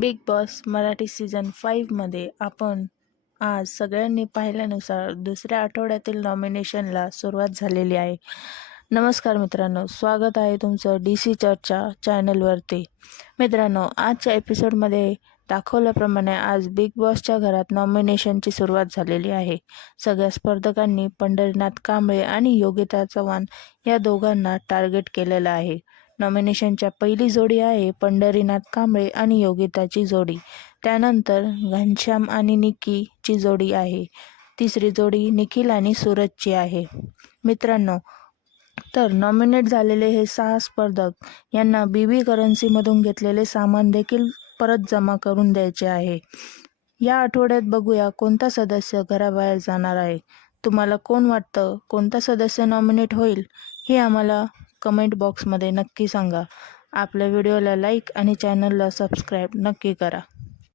Big boss Marathi season 5 मध्ये आपण आज सगळ्यांनी पाहिल्यानुसार दुसऱ्या आठवड्यातील नॉमिनेशनला सुरुवात झालेली आहे. नमस्कार मित्रांनो, स्वागत आहे तुमचं DC चर्चा चॅनलवरती. मित्रांनो, आजच्या एपिसोडमध्ये दाखवल्याप्रमाणे आज बिग बॉसच्या घरात नॉमिनेशनची सुरुवात झालेली आहे. सगळ्या स्पर्धकांनी पंढरीनाथ कांबळे आणि योगिता चव्हाण या दोघांना टार्गेट केलेलं आहे. नॉमिनेशनच्या पहिली जोडी आहे पंढरीनाथ कांबळे आणि योगिताची जोडी. त्यानंतर घनश्याम आणि निकीची जोडी आहे. तिसरी जोडी निखिल आणि सूरजची आहे. मित्रांनो, तर नॉमिनेट झालेले हे 6 स्पर्धक यांना BB करन्सीमधून घेतलेले सामान देखील परत जमा करून द्यायचे आहे. या आठवड्यात बघूया कोणता सदस्य घराबाहेर जाणार आहे. तुम्हाला कोण वाटतं, कोणता सदस्य नॉमिनेट होईल हे आम्हाला कमेंट बॉक्समध्ये नक्की सांगा. आपल्या व्हिडिओला लाईक आणि चॅनलला सबस्क्राईब नक्की करा.